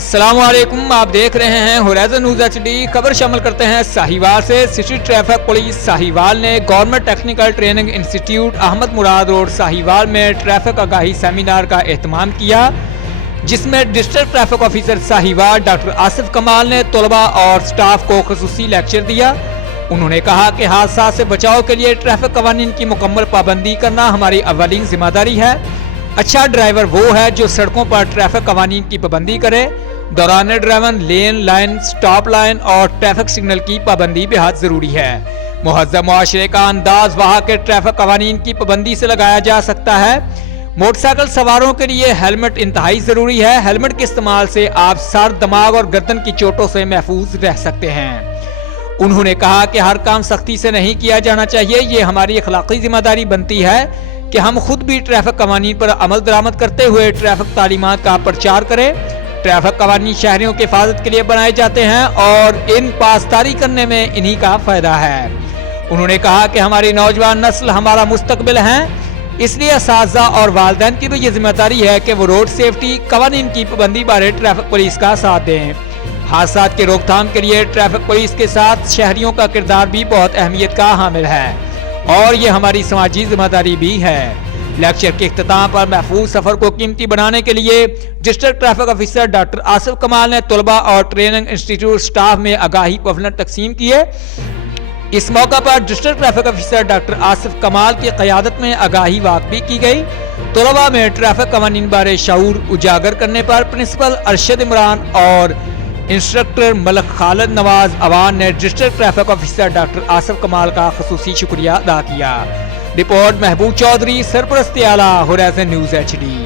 السلام علیکم، آپ دیکھ رہے ہیں ہورائزن نیوز ایچ ڈی۔ خبر شامل کرتے ہیں ساہیوال سے۔ سٹی ٹریفک پولیس ساہیوال نے government technical training institute Ahmad Murad road Sahiwal میں ٹریفک آگاہی سیمینار کا اہتمام کیا، جس میں district traffic officer Sahiwal doctor Asif Kamal نے طلباء اور سٹاف کو خصوصی لیکچر دیا۔ انہوں نے کہا کہ حادثات سے بچاؤ کے لیے ٹریفک قوانین کی مکمل پابندی کرنا ہماری اولین ذمہ داری ہے۔ اچھا ڈرائیور وہ ہے جو سڑکوں پر ٹریفک قوانین کی پابندی کرے۔ دوران ڈرائیون لین، لائن، سٹاپ لائن اور ٹریفک سگنل کی پابندی بے حد ضروری ہے۔ مہذب معاشرے کا انداز وہاں کے ٹریفک قوانین کی پابندی سے لگایا جا سکتا ہے۔ موٹر سائیکل سواروں کے لیے ہیلمٹ انتہائی ضروری ہے۔ ہیلمٹ کے استعمال سے آپ سر، دماغ اور گردن کی چوٹوں سے محفوظ رہ سکتے ہیں۔ انہوں نے کہا کہ ہر کام سختی سے نہیں کیا جانا چاہیے۔ یہ ہماری اخلاقی ذمہ داری بنتی ہے کہ ہم خود بھی ٹریفک قوانین پر عمل درآمد کرتے ہوئے ٹریفک تعلیمات کا پرچار کریں۔ ٹریفک قوانین شہریوں کی حفاظت کے لیے بنائے جاتے ہیں اور ان پاسداری کرنے میں انہی کا فائدہ ہے۔ انہوں نے کہا کہ ہماری نوجوان نسل ہمارا مستقبل ہے، اس لیے اساتذہ اور والدین کی بھی یہ ذمہ داری ہے کہ وہ روڈ سیفٹی قوانین کی پابندی بارے ٹریفک پولیس کا ساتھ دیں۔ حادثات کی روک تھام کے لیے ٹریفک پولیس کے ساتھ شہریوں کا کردار بھی بہت اہمیت کا حامل ہے اور یہ ہماری سماجی ذمہ داری بھی ہے۔ لیکچر کے اختتام پر محفوظ سفر کو قیمتی بنانے کے لیے district traffic officer doctor Asif Kamal نے طلباء اور ٹریننگ انسٹیٹیوٹ سٹاف میں آگاہی پمفلٹ تقسیم کیے۔ اس موقع پر district traffic officer doctor Asif Kamal کی قیادت میں آگاہی واک بھی کی گئی۔ طلباء میں ٹریفک قوانین بارے شعور اجاگر کرنے پر پرنسپل ارشد عمران اور انسٹرکٹر ملک خالد نواز عوان نے district traffic officer doctor Asif Kamal کا خصوصی شکریہ ادا کیا۔ رپورٹ محبوب چودھری، سرپرست اعلیٰ، ہورائزن نیوز ایچ ڈی۔